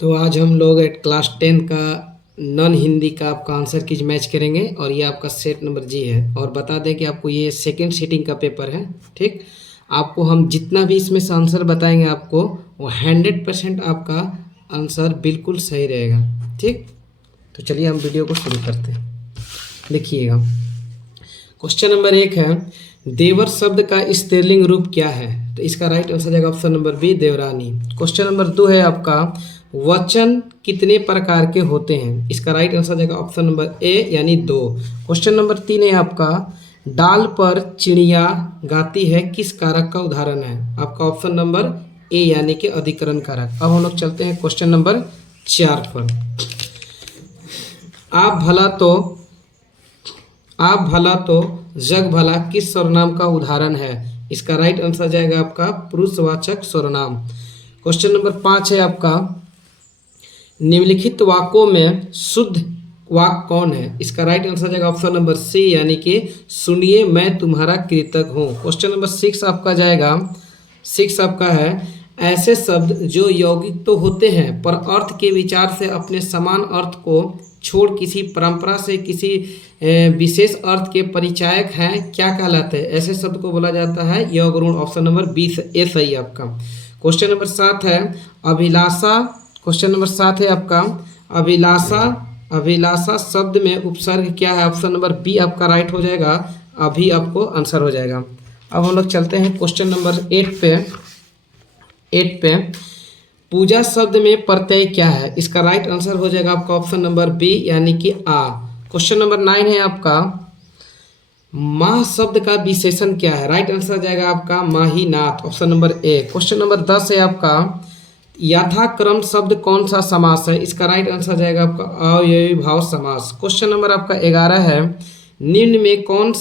तो आज हम लोग एट क्लास 10 का नॉन हिंदी का आपका आंसर कीज मैच करेंगे और ये आपका सेट नंबर जी है। और बता दें कि आपको ये सेकंड सीटिंग का पेपर है। ठीक, आपको हम जितना भी इसमें से आंसर बताएंगे आपको वो 100% आपका आंसर बिल्कुल सही रहेगा। ठीक, तो चलिए हम वीडियो को शुरू करते हैं। देखिएगा, क्वेश्चन नंबर 1 है, देवर शब्द का स्त्रीलिंग रूप क्या है? तो इसका राइट आंसर जाएगा ऑप्शन नंबर बी, देवरानी। क्वेश्चन नंबर 2 है आपका, वचन कितने प्रकार के होते हैं? इसका राइट आंसर जाएगा ऑप्शन नंबर ए यानी 2। क्वेश्चन नंबर 3 है आपका, डाल पर चिड़िया गाती है किस कारक का उदाहरण है? आपका ऑप्शन नंबर ए यानी कि अधिकरण कारक। अब हम लोग चलते हैं क्वेश्चन नंबर 4 पर। आप भला तो जग भला किस सर्वनाम का उदाहरण है? इसका राइट आंसर जाएगा आपका पुरुषवाचक सर्वनाम। क्वेश्चन नंबर 5 है आपका, निम्नलिखित वाक्यों में शुद्ध वाक्य कौन है? इसका राइट आंसर जाएगा ऑप्शन नंबर सी यानी कि सुनिए मैं तुम्हारा कृतज्ञ हूँ। क्वेश्चन नंबर 6 आपका जाएगा, 6 आपका है, ऐसे शब्द जो यौगिक तो होते हैं पर अर्थ के विचार से अपने समान अर्थ को छोड़ किसी परंपरा से किसी विशेष अर्थ के परिचायक हैं, क्या कहलाते हैं? ऐसे शब्द को बोला जाता है यौगुण। ऑप्शन नंबर बी ए सही आपका। क्वेश्चन नंबर 7 है अभिलाषा। क्वेश्चन नंबर 7 है आपका, अभिलाषा। अभिलाषा शब्द में उपसर्ग क्या है? ऑप्शन नंबर बी आपका राइट हो जाएगा, अभी आपको आंसर हो जाएगा। अब हम लोग चलते हैं क्वेश्चन नंबर 8 पे। पूजा शब्द में प्रत्यय क्या है? इसका राइट आंसर हो जाएगा आपका ऑप्शन नंबर बी यानी कि आ। क्वेश्चन नंबर 9 है आपका, माह शब्द का विशेषण क्या है? राइट आंसर जाएगा आपका Mahinath. Option number A. Question number 10 है आपका, यथाक्रम शब्द कौन सा समास है? इसका राइट आंसर जाएगा आपका अव्ययी भाव समास। क्वेश्चन नंबर आपका 11 है, निम्न में कौन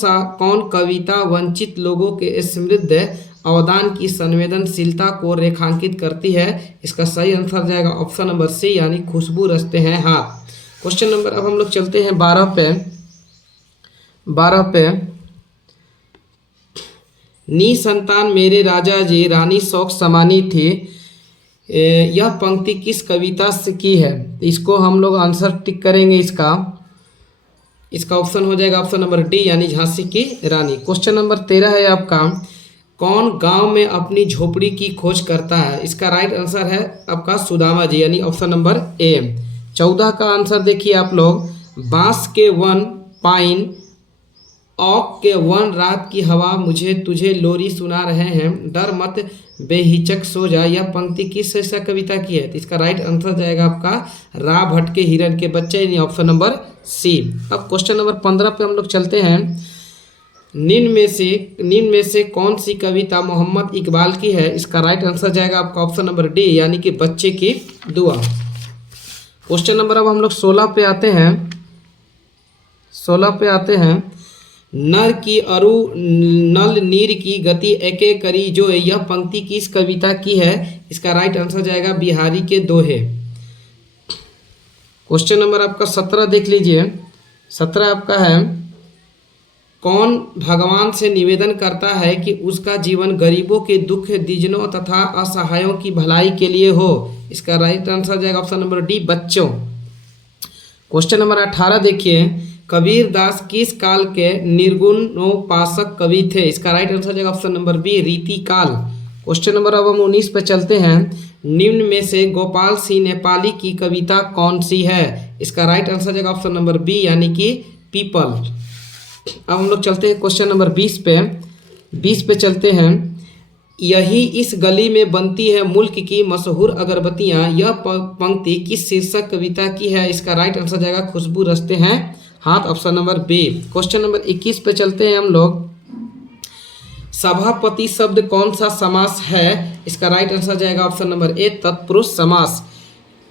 कविता वंचित लोगों के समृद्ध अवदान की संवेदनशीलता को रेखांकित करती है? इसका सही आंसर जाएगा ऑप्शन नंबर सी यानी खुशबू रचते हैं हाथ। क्वेश्चन नंबर अब हम लोग चलते हैं 12 पे। निसंतान मेरे राजा जी रानी शौक समानी थी, यह पंक्ति किस कविता से की है? इसको हम लोग आंसर टिक करेंगे। इसका ऑप्शन हो जाएगा ऑप्शन नंबर डी यानी झांसी की रानी। क्वेश्चन नंबर 13 है आपका, कौन गांव में अपनी झोपड़ी की खोज करता है? इसका राइट आंसर है आपका सुदामा जी यानी ऑप्शन नंबर ए। 14 का आंसर देखिए आप लोग, बांस के वन पाइन, ओक के वन, रात की हवा मुझे तुझे लोरी सुना रहे हैं, डर मत बेहिचक सो जा, यह पंक्ति किस शीर्षक कविता की है? तो इसका राइट आंसर जाएगा आपका रा भट्ट के हिरण के बच्चे यानी ऑप्शन नंबर सी। अब क्वेश्चन नंबर 15 पे हम लोग चलते हैं, निम्न में से कौन सी कविता मोहम्मद इकबाल की है? इसका राइट आंसर जाएगा आपका ऑप्शन नंबर डी यानी कि बच्चे की दुआ। क्वेश्चन नंबर अब हम लोग 16 पे आते हैं। 16 पे आते हैं, नर की अरु नल नीर की गति एके करी जो, यह पंक्ति किस कविता की है? इसका राइट आंसर जाएगा बिहारी के दोहे। क्वेश्चन नंबर आपका 17 देख लीजिए। 17 आपका है, कौन भगवान से निवेदन करता है कि उसका जीवन गरीबों के दुख दीजनों तथा असहायों की भलाई के लिए हो? इसका राइट आंसर जाएगा ऑप्शन नंबर डी बच्चों। क्वेश्चन नंबर 18 देखिए, कबीर दास किस काल के निर्गुणोपासक कवि थे? इसका राइट आंसर जाएगा ऑप्शन नंबर बी रीति काल। क्वेश्चन नंबर अब हम 19 पे चलते हैं, निम्न में से गोपाल सिंह नेपाली की कविता कौन सी है? इसका राइट आंसर जाएगा ऑप्शन नंबर बी यानी कि पीपल। अब हम लोग चलते हैं क्वेश्चन नंबर 20 पे। 20 पे चलते हैं, यही इस गली में बनती है मुल्क की मशहूर अगरबत्तियाँ, यह पंक्ति किस शीर्षक कविता की है? इसका राइट आंसर जाएगा खुशबू रचते हैं हाथ। Option number B. Question number 21 पे चलते हैं हम लोग, सभापति शब्द कौन सा समास है? इसका राइट आंसर जाएगा ऑप्शन नंबर ए तत्पुरुष समास।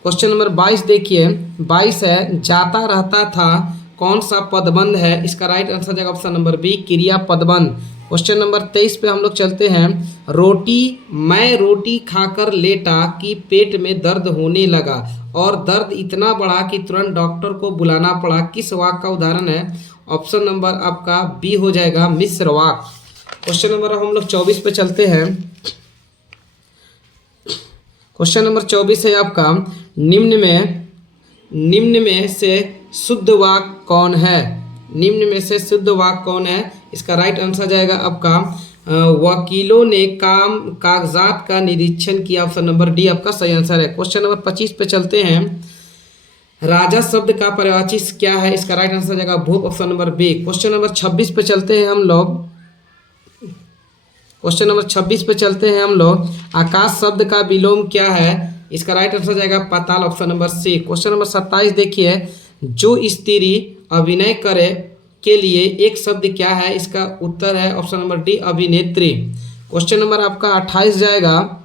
क्वेश्चन नंबर 22 देखिए, 22 है, जाता रहता था कौन सा पदबंध है? इसका राइट आंसर जाएगा ऑप्शन नंबर बी क्रिया पदबंध। क्वेश्चन नंबर 23 पे हम लोग चलते हैं, मैं रोटी खाकर लेटा कि पेट में दर्द होने लगा और दर्द इतना बढ़ा कि तुरंत डॉक्टर को बुलाना पड़ा, किस वाक्य का उदाहरण है? ऑप्शन नंबर आपका बी हो जाएगा मिश्र वाक्य। क्वेश्चन नंबर हम लोग 24 पे चलते हैं। क्वेश्चन नंबर 24 है आपका, निम्न में से शुद्ध वाक्य कौन है? निम्न में से शुद्ध वाक्य कौन है? इसका राइट आंसर जाएगा आपका वकीलों ने कागजात का निरीक्षण किया। ऑप्शन नंबर डी आपका सही आंसर है। क्वेश्चन नंबर 25 पे चलते हैं। राजा शब्द का पर्यायवाची क्या है? इसका राइट आंसर जाएगा भूप। Option number B. Question number 26 पे चलते हैं हम लोग। क्वेश्चन नंबर 26 पे चलते हैं हम लोग। आकाश शब्द का विलोम क्या है? इसका राइट आंसर जाएगा पाताल। Option number C. Question number 27 देखिए, जो स्त्री अभिनय करे के लिए एक शब्द क्या है? इसका उत्तर है ऑप्शन नंबर डी अभिनेत्री। क्वेश्चन नंबर आपका 28 जाएगा,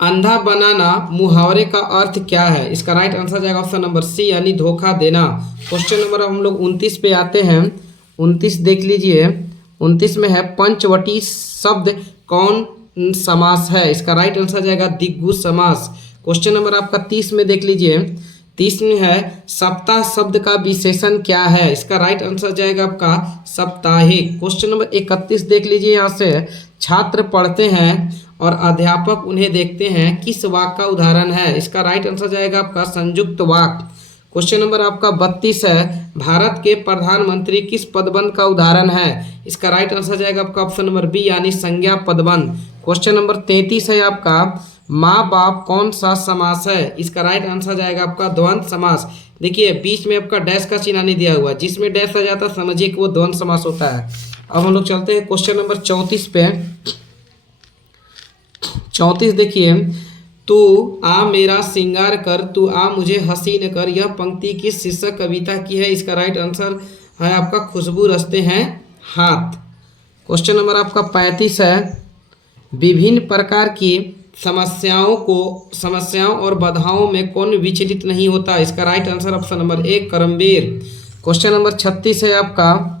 अंधा बनाना मुहावरे का अर्थ क्या है? इसका राइट आंसर जाएगा ऑप्शन नंबर सी यानी धोखा देना। क्वेश्चन नंबर हम लोग 29 पे आते हैं। 29 देख लीजिए। 29 में है पंचवटी शब्द कौन समास है? इसका राइट आंसर जाएगा दिग्गु समास। क्वेश्चन नंबर आपका 30 में देख लीजिए। 30 में है सप्ताह शब्द का विशेषण क्या है? इसका राइट आंसर जाएगा आपका साप्ताहिक। क्वेश्चन नंबर 31 देख लीजिए। यहाँ से छात्र पढ़ते हैं और अध्यापक उन्हें देखते हैं, किस वाक्य का उदाहरण है? इसका राइट आंसर जाएगा आपका संयुक्त वाक्य। क्वेश्चन नंबर आपका 32 है, भारत के प्रधानमंत्री किस पदबंध का उदाहरण है? इसका राइट आंसर जाएगा आपका ऑप्शन नंबर बी यानी संज्ञा पदबंध। क्वेश्चन नंबर 33 है आपका, माँ बाप कौन सा समास है? इसका राइट आंसर जाएगा आपका द्वंद्व समास। देखिए बीच में आपका डैश का चिन्ह नहीं दिया हुआ, जिसमें डैश आ जाता है समझिए कि वो द्वंद्व समास होता है। अब हम लोग चलते हैं क्वेश्चन नंबर 34 पे। 34 देखिए, तू आ मेरा श्रृंगार कर, तू आ मुझे हसीन कर, यह पंक्ति किस शीर्षक कविता की है? इसका राइट आंसर है आपका खुशबू रचते हैं हाथ। क्वेश्चन नंबर आपका 35 है, विभिन्न प्रकार की समस्याओं और बाधाओं में कौन विचलित नहीं होता? इसका right answer option number A Karmveer. Question number 36 है आपका,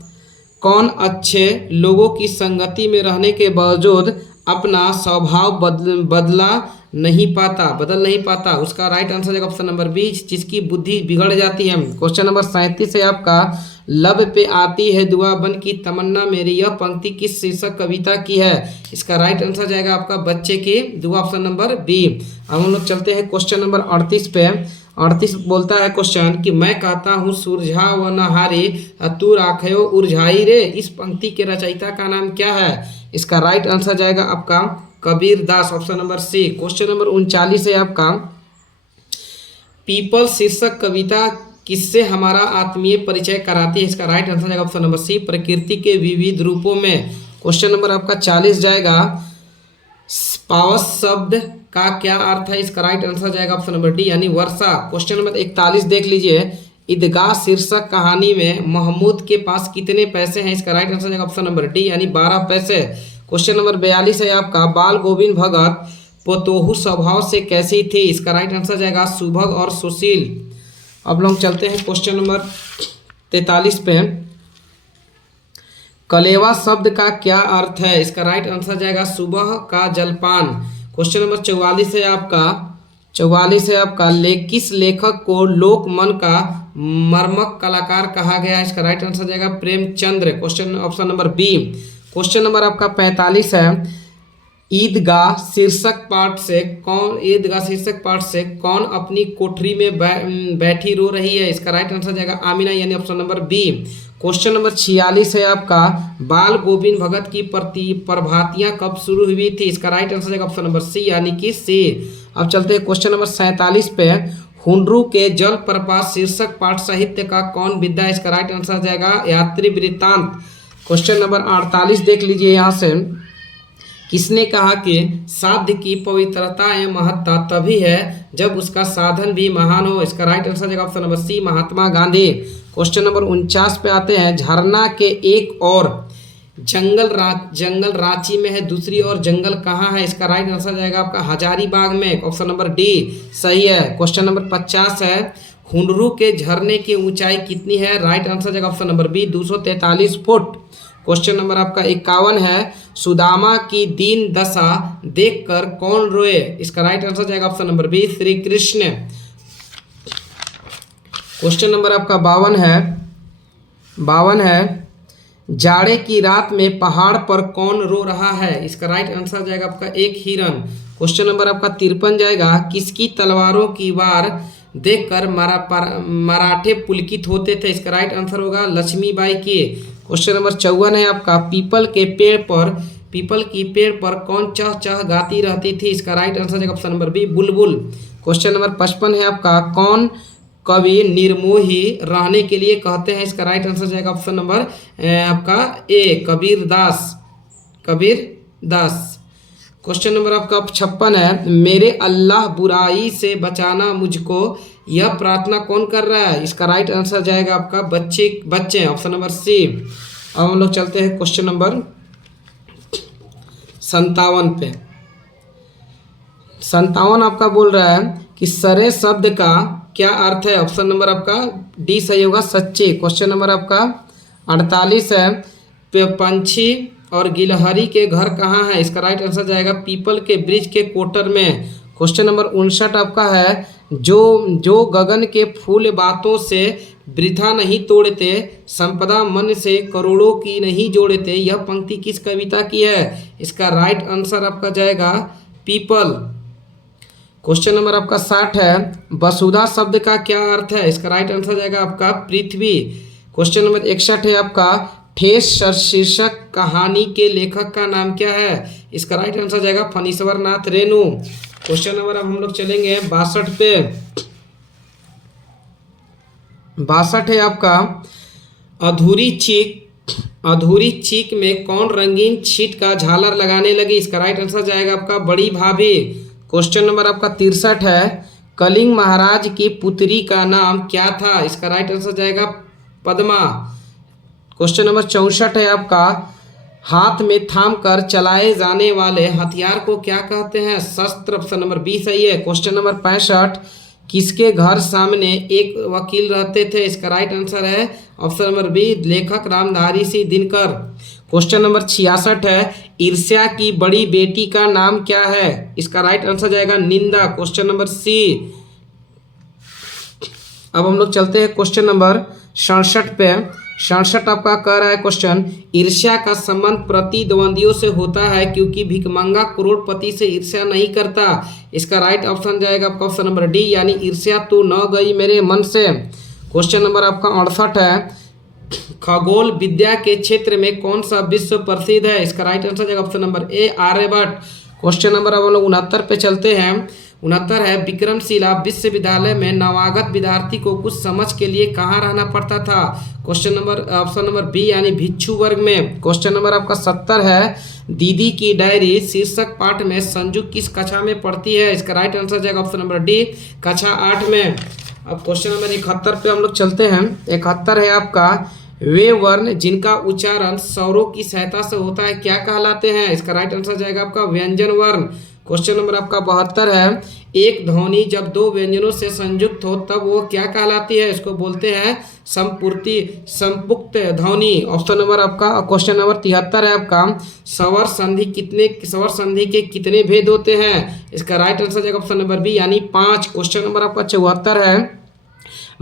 कौन अच्छे लोगों की संगति में रहने के बावजूद अपना स्वभाव बदल नहीं पाता? उसका राइट आंसर है ऑप्शन नंबर बी, जिसकी बुद्धि बिगड़ जाती है। क्वेश्चन नंबर 37 है आपका, लब पे आती है दुआ बन की तमन्ना मेरी, यह पंक्ति किस शीर्षक कविता की है? इसका राइट आंसर जाएगा आपका बच्चे की दुआ। Option number B. अब हम लोग चलते हैं क्वेश्चन नंबर 38 पे। 38 बोलता है क्वेश्चन कि मैं कहता हूँ सुरझा व नहारी, तू राखयो उरझाई रे, इस पंक्ति के रचयिता का नाम क्या है? इसका राइट आंसर जाएगा आपका Kabir Das. Option number C. Question number 39 है आपका, पीपल शीर्षक कविता किससे हमारा आत्मीय परिचय कराती है? इसका राइट आंसर जाएगा ऑप्शन नंबर सी, प्रकृति के विविध रूपों में। क्वेश्चन नंबर आपका 40 जाएगा, पावस शब्द का क्या अर्थ है? इसका राइट आंसर जाएगा ऑप्शन नंबर डी यानी वर्षा। क्वेश्चन नंबर 41 देख लीजिए, ईदगाह शीर्षक कहानी में महमूद के पास कितने पैसे हैं? इसका राइट आंसर जाएगा ऑप्शन नंबर डी यानी 12 पैसे। क्वेश्चन नंबर 42 है आपका, बाल गोविंद भगत पोतोहू स्वभाव से कैसी थी? इसका राइट आंसर जाएगा सुभग और सुशील। अब लोग चलते हैं क्वेश्चन नंबर 43 पे, कलेवा शब्द का क्या अर्थ है? इसका राइट आंसर जाएगा सुबह का जलपान। क्वेश्चन नंबर 44 है आपका, किस लेखक को लोकमन का मर्मक कलाकार कहा गया? इसका राइट आंसर जाएगा Premchandra. Question option number B. Question number आपका 45 है, ईदगाह शीर्षक पाठ से कौन अपनी कोठरी में बैठी रो रही है? इसका राइट आंसर जाएगा आमिना यानी option number B. Question number 46 है आपका, बाल गोविंद भगत की प्रभातियां कब शुरू हुई थी? इसका राइट आंसर जाएगा ऑप्शन नंबर सी यानी कि सी। अब चलते हैं क्वेश्चन नंबर 47 पे, हुंड्रू के जल प्रपात शीर्षक पाठ साहित्य का कौन विद्या? इसका राइट आंसर जाएगा यात्री वृत्तांत। क्वेश्चन नंबर 48 देख लीजिए। यहाँ से किसने कहा कि साध्य की पवित्रता एवं महत्ता तभी है जब उसका साधन भी महान हो? इसका राइट आंसर जाएगा ऑप्शन नंबर सी महात्मा गांधी। क्वेश्चन नंबर 49 पे आते हैं, झरना के एक और जंगल रांची में है, दूसरी और जंगल कहाँ है? इसका राइट आंसर जाएगा आपका हजारीबाग में। ऑप्शन नंबर डी सही है। क्वेश्चन नंबर 50 है, हुंडरू के झरने की ऊंचाई कितनी है? राइट आंसर जाएगा option number B 243 foot. Question number आपका 51 है, सुदामा की दीन दशा देखकर कौन रोए? इसका राइट आंसर जाएगा option number B Shri Krishna. Question number आपका 52 है, जाड़े की रात में पहाड़ पर कौन रो रहा है? इसका राइट आंसर जाएगा आपका एक हिरन। क्वेश्चन नंबर आपका 53 जाएगा, किसकी तलवारों की वार देखकर मराठे पुलकित होते थे? इसका राइट आंसर होगा लक्ष्मीबाई के। क्वेश्चन नंबर 54 है आपका, पीपल की पेड़ पर कौन चह चह गाती रहती थी? इसका राइट आंसर है ऑप्शन नंबर बी, बुलबुल। क्वेश्चन नंबर 55 है आपका, कौन कवि निर्मोही रहने के लिए कहते हैं? इसका राइट आंसर जाएगा ऑप्शन नंबर आपका ए, कबीर दास। क्वेश्चन नंबर आपका 56 है, मेरे अल्लाह बुराई से बचाना मुझको, यह प्रार्थना कौन कर रहा है? इसका राइट आंसर जाएगा आपका बच्चे, ऑप्शन नंबर सी। अब हम लोग चलते हैं क्वेश्चन नंबर 57 पे। 57 आपका बोल रहा है कि सरे शब्द का क्या अर्थ है? ऑप्शन नंबर आपका डी सही होगा, सच्चे। क्वेश्चन नंबर आपका 48 है, पंछी और गिलहरी के घर कहाँ है? इसका राइट आंसर जाएगा पीपल के वृक्ष के कोटर में। क्वेश्चन नंबर 59 आपका है, जो गगन के फूल बातों से वृथा नहीं तोड़ते, संपदा मन से करोड़ों की नहीं जोड़ते, यह पंक्ति किस कविता की है? इसका राइट आंसर आपका जाएगा पीपल। क्वेश्चन नंबर आपका 60 है, वसुधा शब्द का क्या अर्थ है? इसका राइट आंसर जाएगा आपका पृथ्वी। क्वेश्चन नंबर 61 है आपका, ठेस शीर्षक कहानी के लेखक का नाम क्या है? इसका राइट आंसर जाएगा फणीश्वर नाथ रेणु। क्वेश्चन नंबर अब हम लोग चलेंगे 62 पे। 62 है आपका, अधूरी चीक में कौन रंगीन छीट का झालर लगाने लगी? इसका राइट आंसर जाएगा आपका बड़ी भाभी। क्वेश्चन नंबर आपका 63 है, कलिंग महाराज की पुत्री का नाम क्या था? इसका राइट आंसर जाएगा पद्मा। क्वेश्चन नंबर 64 है आपका, हाथ में थाम कर चलाए जाने वाले हथियार को क्या कहते हैं? शस्त्र, ऑप्शन नंबर बी सही है। क्वेश्चन नंबर 65, किसके घर सामने एक वकील रहते थे? इसका राइट आंसर है ऑप्शन नंबर बी, लेखक रामधारी सिंह दिनकर। क्वेश्चन नंबर 66 है, ईर्ष्या की बड़ी बेटी का नाम क्या है? इसका राइट आंसर जाएगा निंदा। Question number C. अब हम लोग चलते हैं क्वेश्चन नंबर 67 पे। 67 आपका कह रहा है क्वेश्चन, ईर्ष्या का संबंध प्रतिद्वंदियों से होता है क्योंकि भिखमंगा करोड़पति से ईर्ष्या नहीं करता। इसका राइट ऑप्शन जाएगा आपका ऑप्शन नंबर डी, यानी ईर्ष्या तो न गई मेरे मन से। क्वेश्चन नंबर आपका 68 है, खगोल विद्या के क्षेत्र में कौन सा विश्व प्रसिद्ध है? इसका राइट आंसर जाएगा option number A, Aryabhata. Question number अब हम लोग 69 पे चलते हैं। 69 है, विक्रमशिला विश्वविद्यालय में नवागत विद्यार्थी को कुछ समझ के लिए कहाँ रहना पड़ता था? Question number option number B, यानी भिक्षु वर्ग में। क्वेश्चन नंबर आपका 70 है, दीदी की डायरी शीर्षक पाठ में संजू किस कक्षा में पढ़ती है? इसका राइट आंसर जाएगा ऑप्शन नंबर डी, कक्षा 8 में। अब क्वेश्चन नंबर 71 पे हम लोग चलते हैं। 71 है आपका, वे वर्ण जिनका उच्चारण स्वरों की सहायता से होता है क्या कहलाते हैं? इसका राइट आंसर जाएगा आपका व्यंजन वर्ण। क्वेश्चन नंबर आपका 72 है, एक ध्वनि जब दो व्यंजनों से संयुक्त हो तब वो क्या कहलाती है? इसको बोलते हैं संपुक्त ध्वनि। ऑप्शन नंबर आपका क्वेश्चन नंबर 73 है आपका, स्वर संधि के कितने भेद होते हैं? इसका राइट आंसर जाएगा ऑप्शन नंबर बी, यानी 5। क्वेश्चन नंबर आपका 74 है,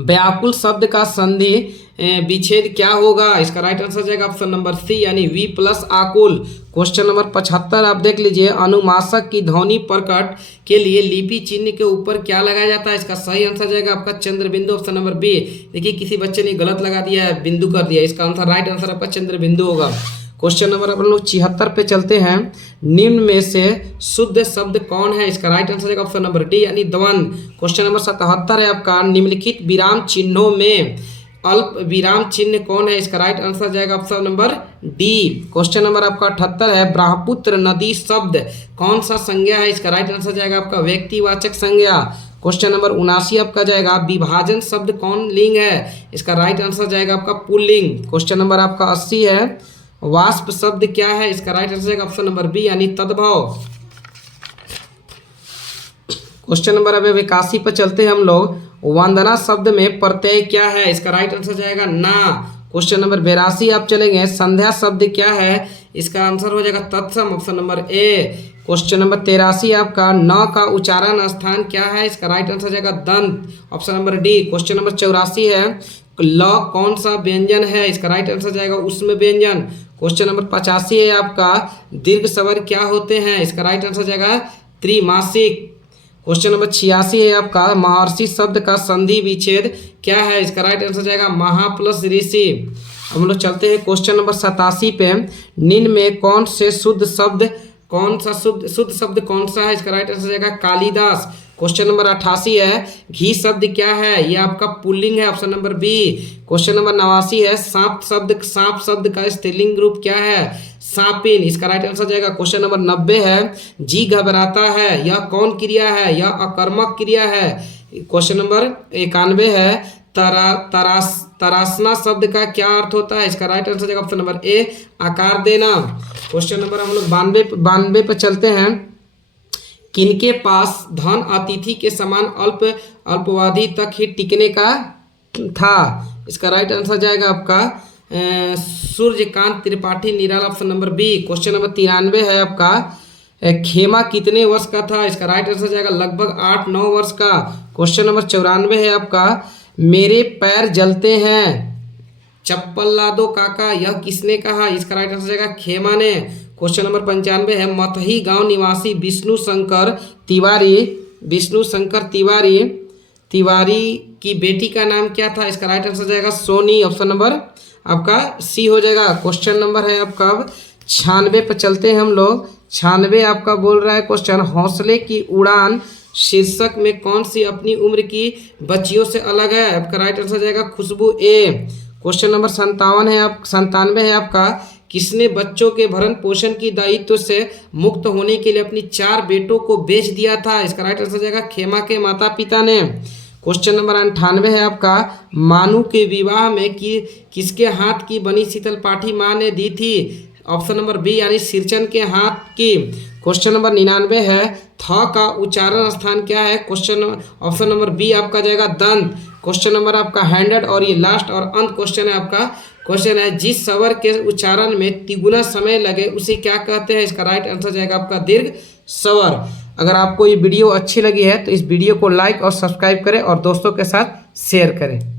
व्याकुल शब्द का संधि विच्छेद क्या होगा? इसका राइट आंसर जाएगा ऑप्शन नंबर सी, यानी वी प्लस आकुल। क्वेश्चन नंबर 75 आप देख लीजिए, अनुमासक की ध्वनि प्रकट के लिए लिपि चिन्ह के ऊपर क्या लगाया जाता है? इसका सही आंसर जाएगा आपका चंद्र बिंदु, ऑप्शन नंबर बी। देखिए किसी बच्चे ने गलत लगा दिया है, बिंदु कर दिया, इसका आंसर राइट आंसर आपका चंद्र बिंदु होगा। क्वेश्चन नंबर अपन लोग 76 पे चलते हैं, निम्न में से शुद्ध शब्द कौन है? इसका राइट आंसर है ऑप्शन नंबर डी, यानी द्वंद। क्वेश्चन नंबर 77 है आपका, निम्नलिखित विराम चिन्हों में अल्प विराम चिन्ह कौन है? इसका राइट आंसर जाएगा option number D. Question number आपका 78 है, ब्रह्मपुत्र नदी शब्द कौन सा संज्ञा है? इसका राइट आंसर जाएगा आपका व्यक्तिवाचक संज्ञा। क्वेश्चन नंबर 79 आपका जाएगा, विभाजन शब्द कौन लिंग है? इसका राइट आंसर जाएगा आपका पुल्लिंग। क्वेश्चन नंबर आपका 80 है, वाष्प शब्द क्या है? इसका राइट आंसर जाएगा ऑप्शन नंबर बी, यानी तद्भव। क्वेश्चन नंबर अब 81 पर चलते हैं हम लोग, वंदना शब्द में प्रत्यय क्या है? इसका राइट आंसर जाएगा ना। क्वेश्चन नंबर 82 आप चलेंगे, संध्या शब्द क्या है? इसका आंसर हो जाएगा तत्सम, option number A. Question number 83 आपका, न का उच्चारण स्थान क्या है? इसका राइट आंसर जाएगा दंत, option number D. Question number 84 है, ल कौन सा व्यंजन है? इसका राइट आंसर जाएगा उसमें व्यंजन। क्वेश्चन नंबर 85 है आपका, दीर्घ स्वर क्या होते हैं? इसका राइट आंसर जाएगा त्रिमासिक। क्वेश्चन नंबर 86 है आपका, महर्षि शब्द का संधि विच्छेद क्या है? इसका राइट आंसर जाएगा महा प्लस ऋषि। हम लोग चलते हैं क्वेश्चन नंबर 87 पे। निम्न में कौन से शुद्ध शब्द कौन सा है? इसका राइट आंसर जाएगा कालिदास। क्वेश्चन नंबर 88 है, घी शब्द क्या है? ये आपका पुल्लिंग है, option number B. Question number 89 है, सांप शब्द का स्त्रीलिंग रूप क्या है? सांपिन। इसका राइट आंसर जाएगा क्वेश्चन नंबर 90 है, जी घबराता है, यह कौन क्रिया है? यह अकर्मक क्रिया है। क्वेश्चन नंबर 91 है, तरासना शब्द का क्या अर्थ होता है? इसका राइट आंसर जाएगा ऑप्शन नंबर ए, आकार देना। क्वेश्चन नंबर हम लोग 92 पे चलते हैं। किनके पास धन अतिथि के समान अल्पवादी तक ही टिकने का था? इसका राइट आंसर जाएगा आपका Suryakant Tripathi Nirala, option number B. Question number 93 है आपका, खेमा कितने वर्ष का था? इसका राइट आंसर जाएगा लगभग 8-9 वर्ष का। क्वेश्चन नंबर 94 है आपका, मेरे पैर जलते हैं, चप्पल ला दो काका, यह किसने कहा? इसका राइट आंसर जाएगा खेमा ने। क्वेश्चन नंबर 95 है, मतही गांव निवासी विष्णु शंकर तिवारी की बेटी का नाम क्या था? इसका राइट आंसर जाएगा सोनी, ऑप्शन नंबर आपका सी हो जाएगा। क्वेश्चन नंबर है आपका 96 पर चलते हैं हम लोग। 96 आपका बोल रहा है क्वेश्चन, हौसले की उड़ान शीर्षक में कौन सी अपनी उम्र की बच्चियों से अलग है? आपका राइट आंसर जाएगा खुशबू ए। क्वेश्चन नंबर 97 है आपका, किसने बच्चों के भरण पोषण की दायित्व से मुक्त होने के लिए अपनी 4 बेटों को बेच दिया था? इसका राइट आंसर जाएगा खेमा के माता पिता ने। क्वेश्चन नंबर 98 है आपका, मानू के विवाह में किसके हाथ की बनी शीतल पाठी माँ ने दी थी? ऑप्शन नंबर बी यानी सिरचन के हाथ की। क्वेश्चन नंबर 99 है, थ का उच्चारण स्थान क्या है? ऑप्शन नंबर बी आपका जाएगा दंत। क्वेश्चन नंबर आपका 100 और ये लास्ट और अंत क्वेश्चन है आपका। क्वेश्चन है, जिस स्वर के उच्चारण में तिगुना समय लगे उसे क्या कहते हैं? इसका राइट आंसर जाएगा आपका दीर्घ स्वर। अगर आपको ये वीडियो अच्छी लगी है तो इस वीडियो को लाइक और सब्सक्राइब करें और दोस्तों के साथ शेयर करें।